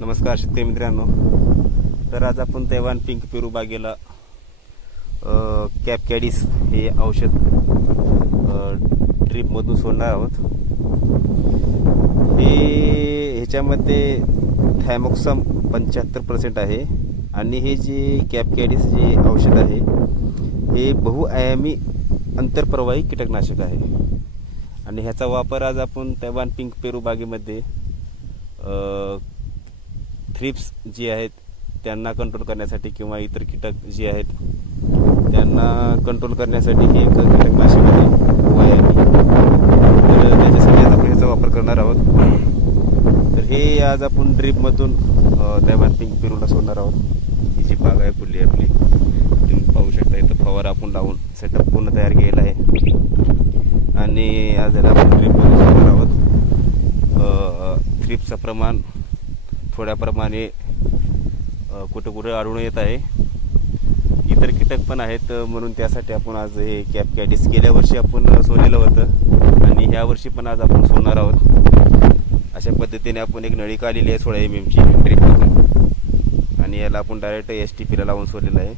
नमस्कार शेतकरी मित्रांनो। तर आज आपण तैवान पिंक पेरू बागेला कॅप कॅडिस हे औषध ड्रीप मधून सोडणार आहोत। ह्याच्यामध्ये थायमोक्सम 75% आहे आणि हे जे कॅप कॅडिस जे औषध आहे हे बहुआयामी अंतरप्रवाही कीटकनाशक आहे आणि ह्याचा वापर आज आपण तैवान पिंक पेरू बागेमध्ये थ्रिप्स जी आहेत त्यांना कंट्रोल करण्यासाठी किंवा इतर कीटक जे आहेत त्यांना कंट्रोल करण्यासाठी हे एक कीटकनाशक आहे बहुआयामी। तर त्याच्यासाठी आज आपण ह्याचा वापर करणार आहोत। तर हे आज आपण ड्रीपमधून तैवान पिंक पेरूला सोडणार आहोत। ही जी बाग आहे फुल्ली आपली तुम्ही पाहू शकता, इथं फवारा आपण लावून सेटअप पूर्ण तयार केलेला आहे आणि आज याला आपण ड्रीपमधून सोडणार आहोत। थ्रिप्सचं प्रमाण थोड्या प्रमाणे कुठं कुठं आढळून येत आहे, इतर कीटक पण आहेत म्हणून त्यासाठी आपण आज हे कॅप कॅडिस गेल्या वर्षी आपण सोडलेलं होतं आणि ह्या वर्षी पण आज आपण सोडणार आहोत। अशा पद्धतीने आपण एक नळी काढलेली आहे 16 mm ची ड्रीपमधून आणि याला आपण डायरेक्ट STP ला लावून सोडलेलं आहे।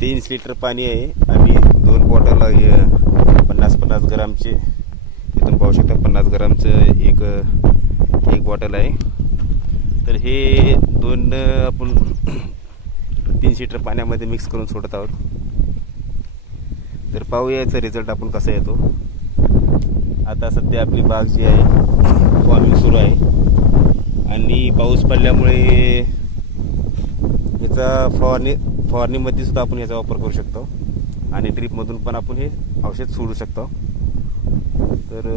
3 लिटर पाणी आहे आणि 2 बॉटल 50 ग्रामचे, इथून पाहू शकता 50 ग्रामचं एक बॉटल आहे। तर हे दोन आपण 3 लिटर पाण्यामध्ये मिक्स करून सोडत आहोत। तर पाहूया याचा रिझल्ट आपण कसा येतो। आता सध्या आपली बाग जी आहे फॉर्मिंग सुरू आहे आणि पाऊस पडल्यामुळे याचा फवारणीमध्ये सुद्धा आपण याचा वापर करू शकतो आणि ड्रीपमधून पण आपण हे औषध सोडू शकतो। तर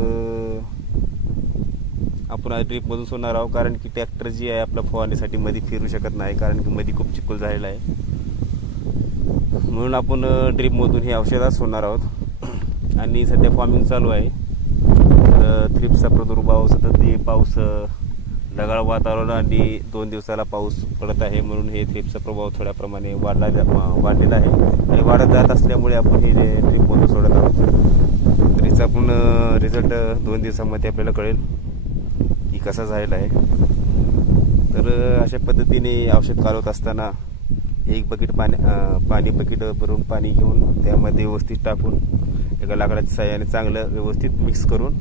आपण आज ड्रीपमधून सोडणार आहोत कारण की ट्रॅक्टर जी आहे आपल्या फवारणीसाठी मध्ये फिरू शकत नाही कारण की मध्ये खूप चिखल झालेला आहे, म्हणून आपण ड्रीपमधून हे औषध आज सोडणार आहोत। आणि सध्या फॉर्मिंग चालू आहे, थ्रिप्सचा प्रादुर्भाव सतत पाऊस ढगाळ वातावरण आणि 2 दिवसाला पाऊस पडत आहे म्हणून हे थ्रिप्सचा प्रभाव थोड्या प्रमाणे वाढलेला आहे आणि वाढत जात असल्यामुळे आपण हे ड्रीपमधून सोडत आहोत। तर याचा आपण रिझल्ट 2 दिवसामध्ये आपल्याला कळेल की कसा झालेला आहे। तर अशा पद्धतीने औषध कालवत असताना एक बकेट पाणी बकेट भरून पाणी घेऊन त्यामध्ये व्यवस्थित टाकून एका लाकडाच्या साहाय्याने चांगलं व्यवस्थित मिक्स करून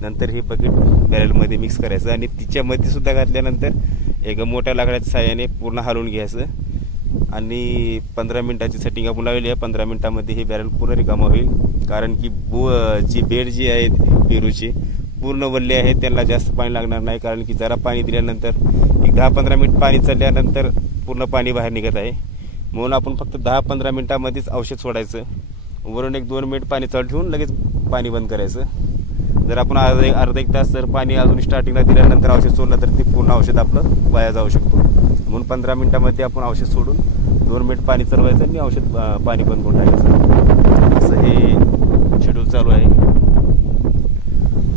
नंतर हे बकेट बॅरलमध्ये मिक्स करायचं आणि तिच्यामध्ये सुद्धा घातल्यानंतर एका मोठ्या लाकडाच्या साहाय्याने पूर्ण हलवून घ्यायचं आणि 15 मिनिटाची सेटिंग आपण लावली आहे। 15 मिनिटामध्ये हे बॅरल पूर्ण रिकामा होईल कारण की जी बेड जी आहेत पेरूची पूर्ण वल्ले आहेत, त्यांना जास्त पाणी लागणार नाही कारण की जरा पाणी दिल्यानंतर एक 10-15 मिनिट पाणी चालल्यानंतर पूर्ण पाणी बाहेर निघत आहे, म्हणून आपण फक्त 10-15 मिनिटामध्येच औषध सोडायचं। वरून 1-2 मिनिट पाणी चालू ठेवून लगेच पाणी बंद करायचं। जर आपण अर्धा एक तास जर पाणी अजून स्टार्टिंगला दिल्यानंतर औषध सोडलं तर ते पूर्ण औषध आपलं वाया जाऊ शकतो, म्हणून 15 मिनिटामध्ये आपण औषध सोडून 2 मिनिट पाणी चालवायचं आणि औषध पाणी बंद करून टाकायचं। असं हे शेड्यूल चालू आहे।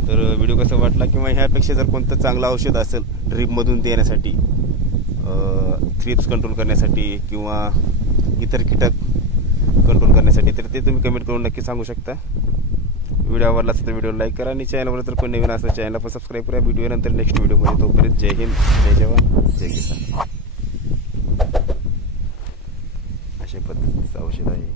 तर व्हिडिओ कसा वाटला किंवा ह्यापेक्षा जर कोणतं चांगलं औषध असेल ड्रीपमधून देण्यासाठी, थ्रिप्स कंट्रोल करण्यासाठी किंवा इतर कीटक कंट्रोल करण्यासाठी, तर ते तुम्ही कमेंट करून नक्की सांगू शकता। व्हिडिओ आवडला असेल तर व्हिडिओ लाईक करा आणि चॅनलवर जर कोण नवीन असेल चॅनलला पण सबस्क्राईब करा। व्हिडिओ नंतर नेक्स्ट व्हिडिओमध्ये, तोपर्यंत जय हिंद, जय जवान, जय किसान। अशा पद्धतीचं औषध आहे।